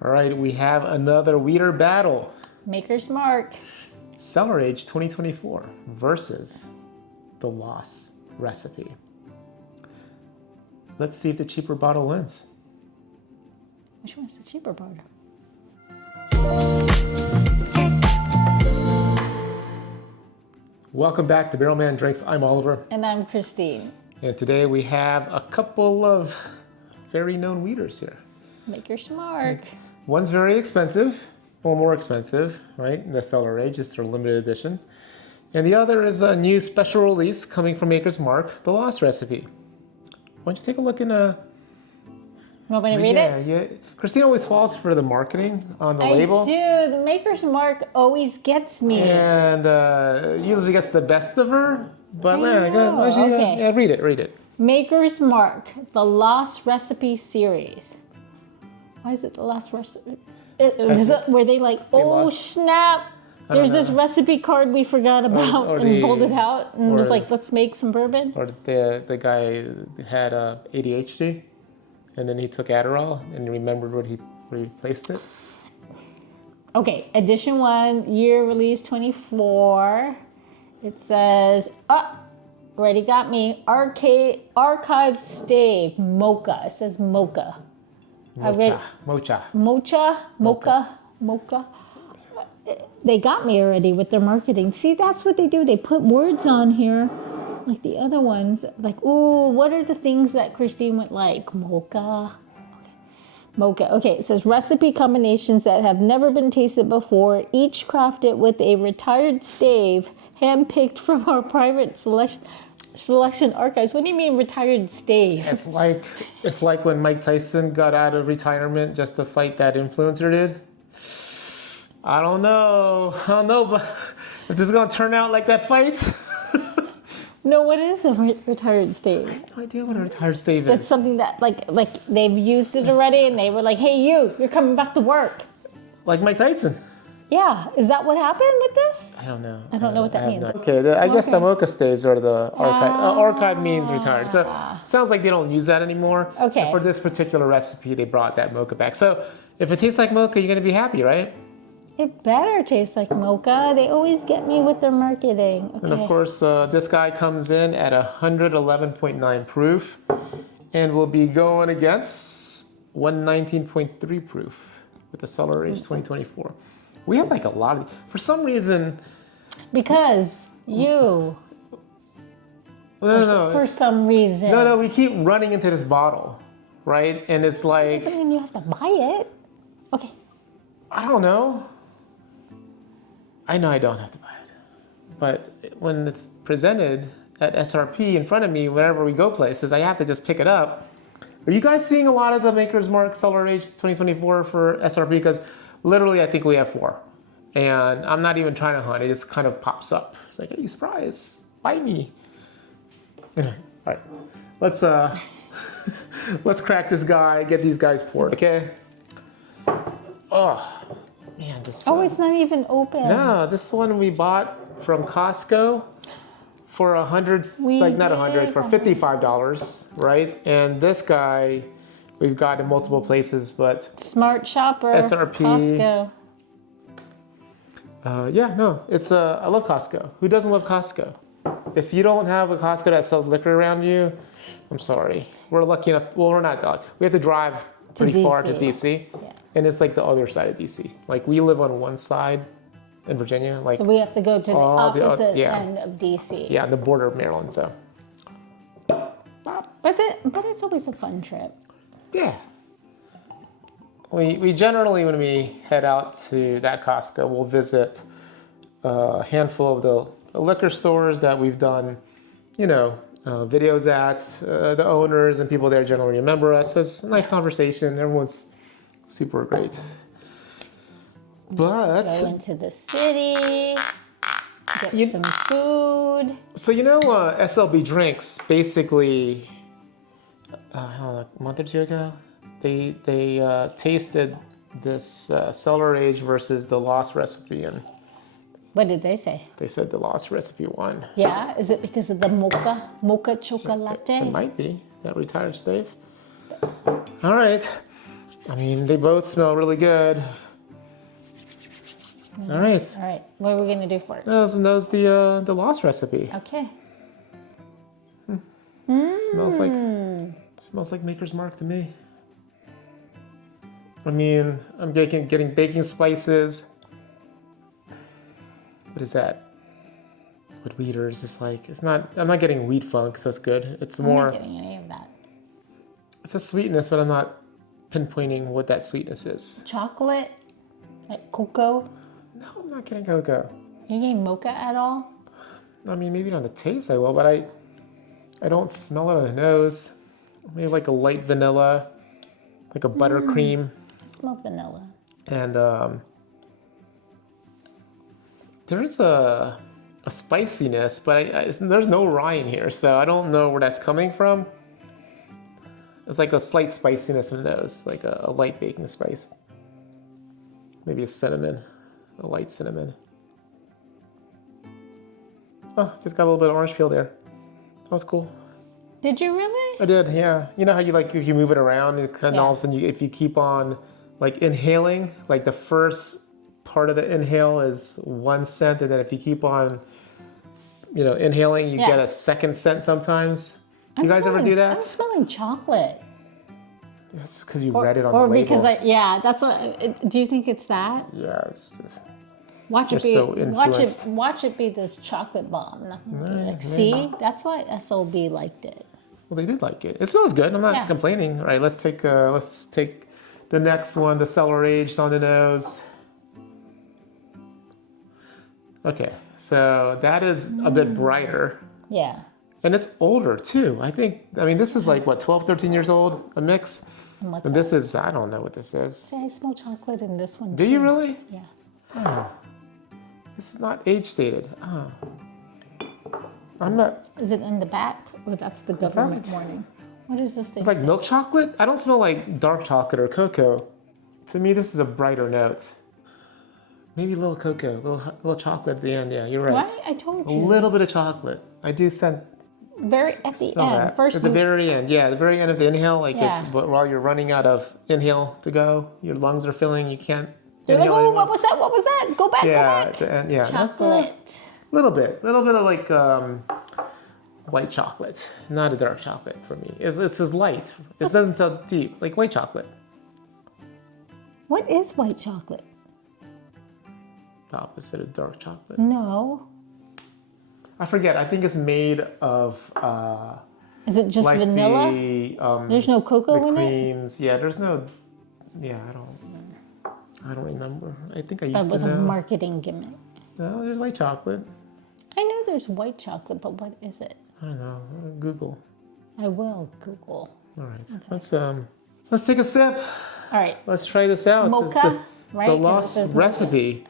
All right, we have another weeder battle. Maker's Mark. Cellar Aged 2024 versus the Lost Recipe. Let's see if the cheaper bottle wins. Which one's the cheaper bottle? Welcome back to Barrelman Drinks. I'm Oliver. And I'm Christine. And today we have a couple of very known weeders here. Maker's Mark. One's very expensive, or more expensive, right? The Cellar Aged, just their limited edition. And the other is a new special release coming from Maker's Mark, the Lost Recipe. Why don't you take a look in Want me to read it? Yeah. Christine always falls for the marketing on the label. I do. The Maker's Mark always gets me. And usually gets the best of her. But okay. Yeah, read it. Maker's Mark, the Lost Recipe series. Why is it the Lost Recipe? Were they like, snap, there's this recipe card we forgot about and pulled it out and was like, let's make some bourbon? Or the guy had ADHD and then he took Adderall and remembered where he placed it. Okay, edition 1, year release 24. It says, already got me, archive stave, mocha. It says mocha. Mocha. They got me already with their marketing. See, that's what they do. They put words on here, like the other ones. Like, ooh, what are the things that Christine would like? Mocha. Okay, it says recipe combinations that have never been tasted before, each crafted with a retired stave, handpicked from our private selection archives. What do you mean retired stave? It's like when Mike Tyson got out of retirement just to fight that influencer did. I don't know, but if this is gonna turn out like that fight. No, what is a retired stave? I have no idea what a retired stave is. It's something that like they've used it already and they were like, hey, you're coming back to work. Like Mike Tyson. Yeah, is that what happened with this? I don't know. I don't know what that means. Okay, I guess the mocha staves are the archive. Archive means retired. So sounds like they don't use that anymore. Okay. And for this particular recipe, they brought that mocha back. So if it tastes like mocha, you're gonna be happy, right? It better taste like mocha. They always get me with their marketing. Okay. And of course, this guy comes in at 111.9 proof and will be going against 119.3 proof with the Cellar Aged 2024. We have like a lot of, for some reason. Because for some reason. No, we keep running into this bottle, right? And it's like. Doesn't mean you have to buy it. Okay. I don't know. I know I don't have to buy it. But when it's presented at SRP in front of me, whenever we go places, I have to just pick it up. Are you guys seeing a lot of the Maker's Mark Cellar Aged 2024 for SRP? Because literally, I think we have 4. And I'm not even trying to hunt. It just kind of pops up. It's like, hey, surprise, buy me. Anyway, all right. Let's let's crack this guy, get these guys poured, okay? Oh. Man, this, it's not even open. No, this one we bought from Costco for for $55, right? And this guy, we've got in multiple places, but Smart Shopper, SRP, Costco. It's I love Costco. Who doesn't love Costco? If you don't have a Costco that sells liquor around you, I'm sorry. We're lucky enough. Well, we're not. We have to drive pretty far to DC. Yeah. And it's like the other side of DC. Like we live on one side in Virginia. Like so we have to go to the opposite end of DC. Yeah, the border of Maryland. So. But it's always a fun trip. Yeah. We generally, when we head out to that Costco, we'll visit a handful of the liquor stores that we've done, videos at. The owners and people there generally remember us. So it's a nice conversation. Everyone's super great. But go into the city, get some food. So SLB Drinks basically a month or two ago, they tasted this Cellar Aged versus the Lost Recipe, and what did they say? They said the Lost Recipe won. Yeah, is it because of the mocha chocolate? It might be that retired stave. All right. I mean, they both smell really good. All right. All right. What are we gonna do first? Those the lost recipe. Okay. Smells like Maker's Mark to me. I mean, I'm getting baking spices. What is that? With weeders, it's like I'm not getting wheat funk, so it's good. It's I'm more. not getting any of that. It's a sweetness, but I'm not pinpointing what that sweetness is. Chocolate, like cocoa. No, I'm not getting cocoa. You getting mocha at all? I mean, maybe on the taste I will, but I don't smell it on the nose. Maybe like a light vanilla, like a buttercream. I smell vanilla. And there's a spiciness, but there's no rye in here, so I don't know where that's coming from. It's like a slight spiciness in the nose, like a light baking spice. Maybe a cinnamon, a light cinnamon. Oh, just got a little bit of orange peel there. That was cool. Did you really? I did, yeah. You know how you like if you move it around, and kind of all of a sudden if you keep on like inhaling, like the first part of the inhale is 1 scent, and then if you keep on, inhaling, you get a second scent sometimes. You guys ever do that? I'm smelling chocolate. That's because you read it on the label. Or because that's what. Do you think it's that? Yeah, it's just, Watch it you're be. so influenced. Watch it be this chocolate bomb. See, that's why SOB liked it. Well, they did like it. It smells good. I'm not complaining. All right, let's take the next one, the Cellar Aged on the nose. Okay, so that is a bit brighter. Yeah. And it's older too. I mean, this is like what, 12, 13 years old, a mix. And this is, I don't know what this is. See, I smell chocolate in this one. Do you really? Yeah. Oh. This is not age stated. Oh. I'm not. Is it in the back, or that's the government warning? What is this thing? It's like milk chocolate? I don't smell like dark chocolate or cocoa. To me, this is a brighter note. Maybe a little cocoa, a little chocolate at the end. Yeah, you're right. What? I told you. A little bit of chocolate. I do sense. Very at the smell end. that. First, at the very end. Yeah, the very end of the inhale. Like Yeah. while you're running out of inhale to go, your lungs are filling. You can't. you're like, inhale oh, anymore. what was that? What was that? Go back, Yeah, go at the back. end, yeah. Chocolate. Little bit of like white chocolate, not a dark chocolate for me. It's just light. It doesn't tell deep, like white chocolate. What is white chocolate? The opposite of dark chocolate. No. I forget. I think it's made of Is it just like vanilla? There's no cocoa the in it? creams. Yeah, there's no. Yeah, I don't remember. I think I used That was to a know. marketing gimmick. No, there's white chocolate. I know there's white chocolate, but what is it? I don't know. Google. I will Google. All right. Let's take a sip. All right. Let's try this out. This is Mocha, right? The 'Cause it lost says mocha. recipe.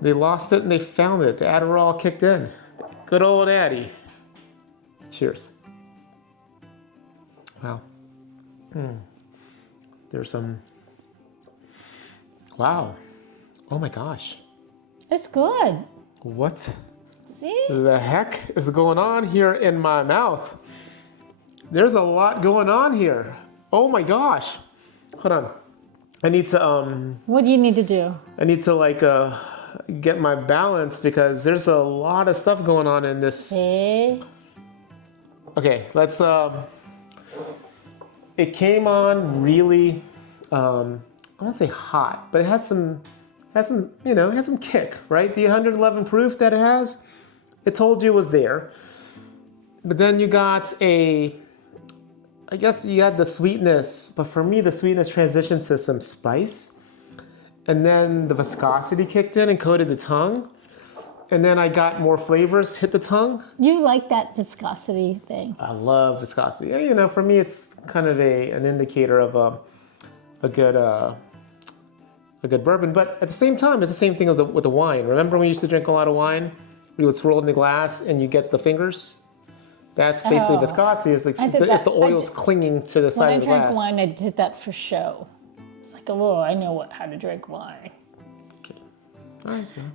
They lost it and they found it. The Adderall kicked in. Good old Addy. Cheers. Wow. There's some. Wow. Oh my gosh. It's good. What See? the heck is going on here in my mouth? There's a lot going on here. Oh my gosh. Hold on. I need to What do you need to do? I need to like get my balance because there's a lot of stuff going on in this. See? Okay, let's it came on really I won't say hot, but it had some it had some kick, right? The 111 proof that it has, it told you was there. But then you got I guess you had the sweetness, but for me the sweetness transitioned to some spice. And then the viscosity kicked in and coated the tongue. And then I got more flavors hit the tongue. You like that viscosity thing. I love viscosity. Yeah, for me it's kind of an indicator of a good bourbon. But at the same time, it's the same thing with the wine. Remember when we used to drink a lot of wine? We would swirl it in the glass and you get the fingers. That's basically viscosity. It's like it's the oils clinging to the side of the When I glass. drank wine, I did that for show. It's like, oh, I know how to drink wine. Okay. Nice, man.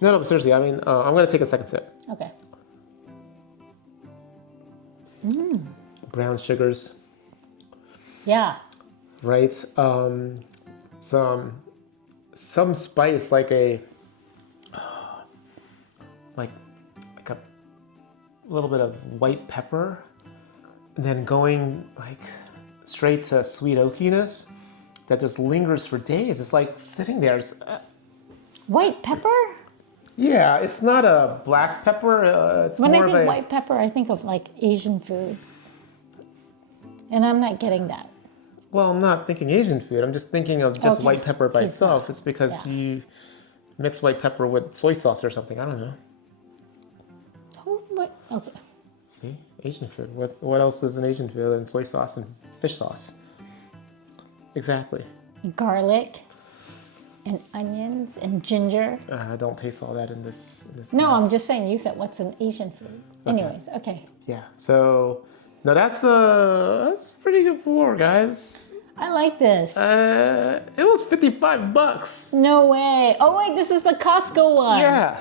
No, but seriously, I mean, I'm going to take a second sip. Okay. Brown sugars. Yeah. right? Some spice like a like a little bit of white pepper, and then going like straight to sweet oakiness that just lingers for days. It's like sitting there. White pepper? Yeah, it's not a black pepper. It's When I more of think a white pepper, I think of like Asian food. And I'm not getting that. Well, I'm not thinking Asian food. I'm just thinking of just Okay. white pepper by He's itself. not. It's because Yeah. you mix white pepper with soy sauce or something. I don't know. Oh, what? Okay. See, Asian food. What else is an Asian food than soy sauce and fish sauce? Exactly. Garlic and onions and ginger. I don't taste all that in this. No, glass. I'm just saying, you said what's an Asian food. Anyways, okay. Yeah. So, no, that's pretty good for guys. I like this. It was $55. No way. Oh, wait, this is the Costco one. Yeah.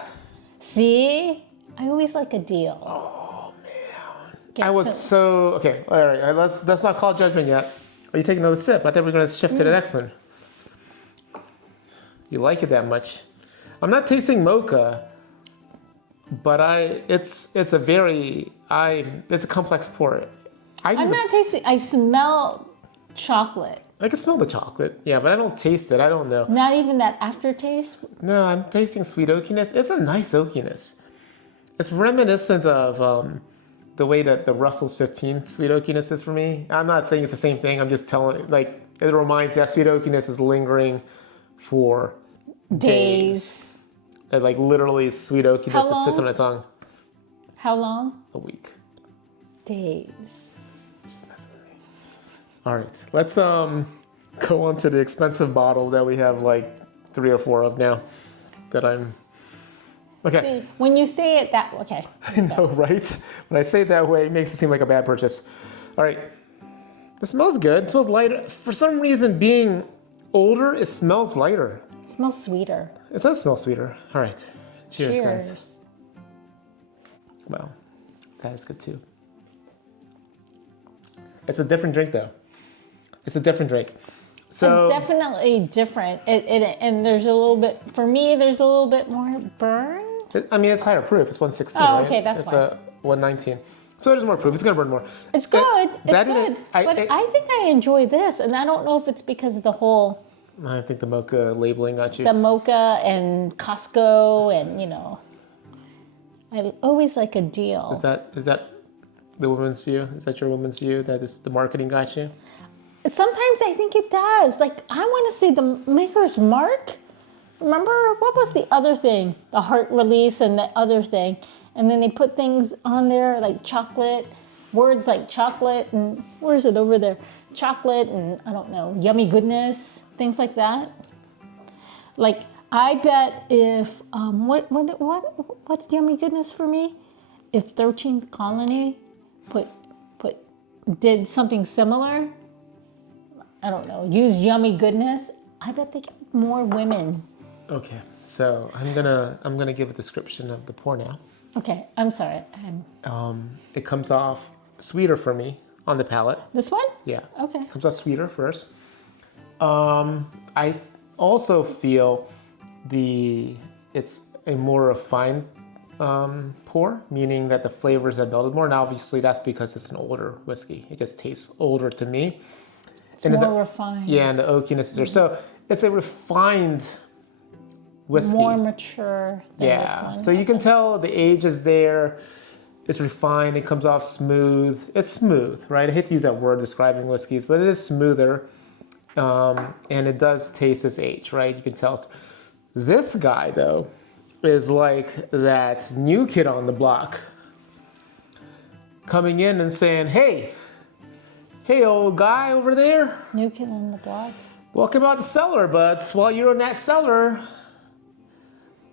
See? I always like a deal. Oh man. Okay, I was so okay. All right. Let's not call judgment yet. Are you taking another sip? I think we're gonna shift to the next one. You like it that much? I'm not tasting mocha, but it's a complex pour. I'm not tasting, I smell chocolate. I can smell the chocolate, yeah, but I don't taste it. I don't know. Not even that aftertaste. No, I'm tasting sweet oakiness. It's a nice oakiness. It's reminiscent of the way that the Russell's 15 sweet oakiness is for me. I'm not saying it's the same thing. I'm just telling, like, it reminds you that sweet oakiness is lingering for days. It, like, literally sweet oakiness How just sits on long? the tongue. How long? A week. Days. Just messing with me. All right, let's go on to the expensive bottle that we have like 3 or 4 of now. That I'm okay. See, when you say it that, okay. I know, right? When I say it that way, it makes it seem like a bad purchase. All right, it smells good. It smells lighter. For some reason, being older, it smells lighter. It smells sweeter. It does smell sweeter. All right, cheers, guys. Cheers. Well, that is good too. It's a different drink, though. It's a different drink. So It's definitely different. And there's a little bit, for me, there's a little bit more burn. I mean, it's higher proof. It's 116. Oh, right? okay, that's it's fine. a 119. So there's more proof. It's gonna burn more. It's good. It's that good. didn't- But I think I enjoy this. And I don't know if it's because of the whole, I think the mocha labeling got you. the mocha and Costco and, you know, I always like a deal. Is that the woman's view? Is that your woman's view? That is the marketing got you? Sometimes I think it does. Like, I want to say the Maker's Mark. Remember, what was the other thing? The heart release and the other thing. And then they put things on there like chocolate, words like chocolate and, where is it over there? Chocolate and, I don't know, yummy goodness, things like that. Like, I bet if, what's yummy goodness for me? If 13th Colony did something similar, I don't know, use yummy goodness, I bet they get more women. Okay, so I'm gonna give a description of the pour now. Okay, I'm sorry. It comes off sweeter for me on the palate. This one? Yeah. Okay. Comes off sweeter first. I also feel it's a more refined pour, meaning that the flavors have melted more. Now, obviously, that's because it's an older whiskey. It just tastes older to me. It's more refined. Yeah, and the oakiness is there. So it's a refined whiskey. More mature than this one. So you can tell the age is there. It's refined. It comes off smooth. It's smooth, right? I hate to use that word describing whiskeys, but it is smoother. And it does taste its age, right? You can tell. This guy, though, is like that new kid on the block coming in and saying, hey, old guy over there, New kid on the block. welcome out to Cellar, but while you're in that cellar,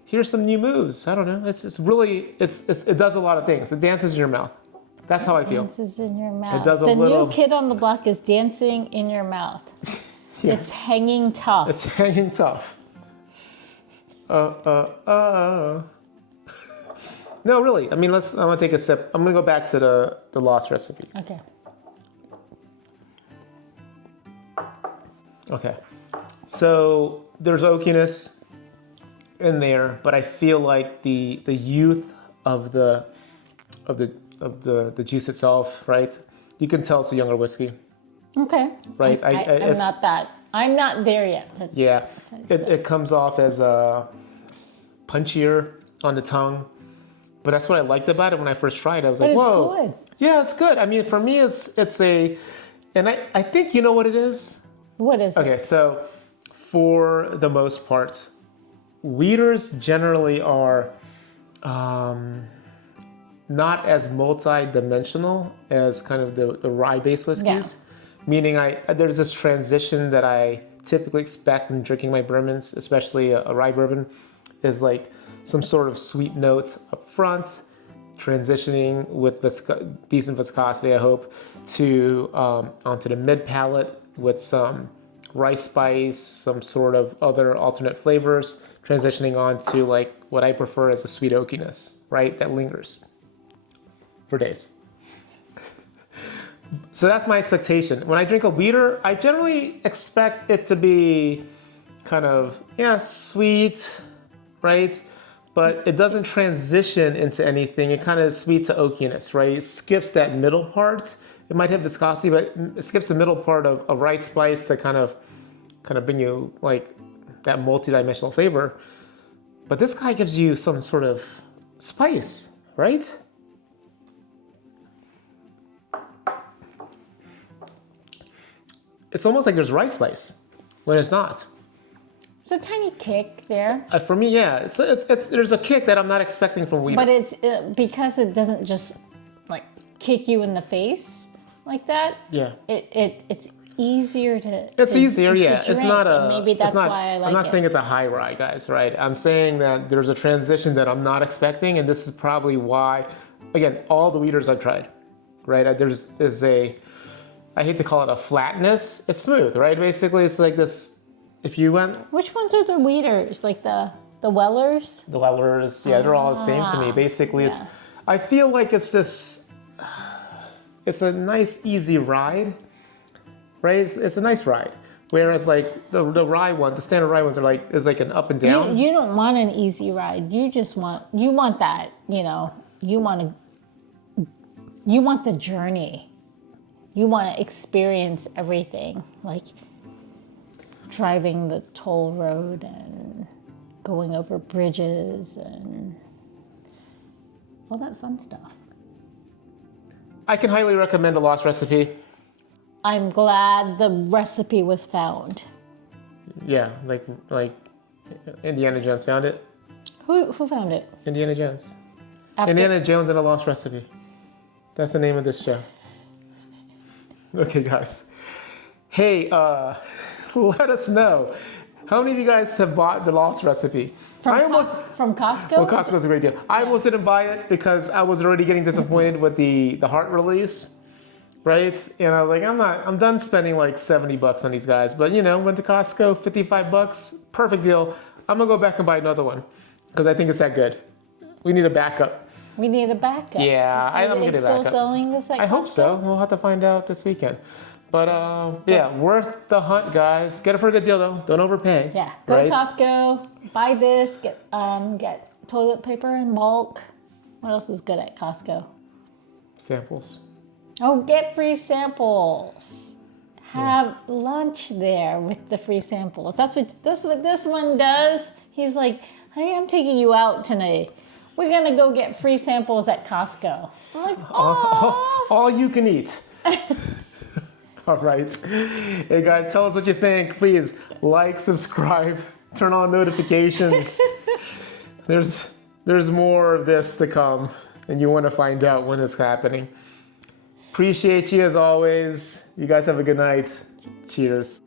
here's some new moves. I don't know. It's really, it does a lot of things. It dances in your mouth. That's how I feel. Dances in your mouth. It does a the little- new kid on the block is dancing in your mouth. Yeah. It's hanging tough. It's hanging tough. No, really. I mean, I'm gonna take a sip. I'm gonna go back to the lost recipe. Okay. Okay. So there's oakiness in there, but I feel like the youth of the juice itself, right? You can tell it's a younger whiskey, Okay. right? I'm not there yet. Yeah, it comes off as punchier on the tongue, but that's what I liked about it when I first tried it. I was like, But it's whoa, good. yeah, it's good. I mean, for me, it's a, and I think you know what it is. What is it? Okay, so for the most part, wheaters generally are not as multi-dimensional as kind of the rye-based whiskeys. Meaning there's this transition that I typically expect in drinking my bourbons, especially a rye bourbon, is like some sort of sweet note up front, transitioning with decent viscosity, I hope, to onto the mid palate with some rice spice, some sort of other alternate flavors, transitioning on to like what I prefer as a sweet oakiness, right? That lingers for days. So that's my expectation. When I drink a wheater, I generally expect it to be kind of, sweet, right? But it doesn't transition into anything. It kind of is sweet to oakiness, right? It skips that middle part. It might have viscosity, but it skips the middle part of rice spice to kind of bring you like that multi-dimensional flavor. But this guy gives you some sort of spice, right? It's almost like there's rice spice when it's not. It's a tiny kick there. For me, yeah, there's a kick that I'm not expecting from wheat. But it's because it doesn't just like kick you in the face like that. Yeah. It's easier to. It's easier, yeah. Drink, It's not a. Maybe that's why I like it. I'm not saying it's a high rye, guys. Right? I'm saying that there's a transition that I'm not expecting, and this is probably why. Again, all the wheaters I've tried, right? There's a. I hate to call it a flatness. It's smooth, right? Basically, it's like this. If you went. Which ones are the wheaters? Like the Wellers? The Wellers, yeah, they're all the same to me. Basically, it's. I feel like it's this. It's a nice, easy ride, right? It's a nice ride. Whereas like the rye ones, the standard rye ones is like an up and down. You don't want an easy ride. You want that. You want the journey. You want to experience everything, like driving the toll road and going over bridges and all that fun stuff. I can highly recommend The Lost Recipe. I'm glad the recipe was found. Yeah, like Indiana Jones found it. Who found it? Indiana Jones. After- Indiana Jones and a Lost Recipe. That's the name of this show. Okay, guys. Hey, let us know. How many of you guys have bought The Lost Recipe? From Costco? Well, Costco's a great deal. I almost didn't buy it because I was already getting disappointed with the heart release, right? And I was like, I'm done spending like $70 on these guys. But went to Costco, $55, perfect deal. I'm gonna go back and buy another one because I think it's that good. We need a backup. We need a backup. Yeah, I'm gonna get a backup. Still selling this at Costco? I hope so. We'll have to find out this weekend. But yeah, worth the hunt, guys. Get it for a good deal though. Don't overpay. Yeah, go to Costco, buy this, get toilet paper in bulk. What else is good at Costco? Samples. Oh, get free samples. Have lunch there with the free samples. That's what this one does. He's like, hey, I'm taking you out tonight. We're gonna go get free samples at Costco. I'm like, oh. All you can eat. All right. Hey guys, tell us what you think. Please like, subscribe, turn on notifications. There's more of this to come, and you want to find out when it's happening. Appreciate you as always. You guys have a good night. Cheers.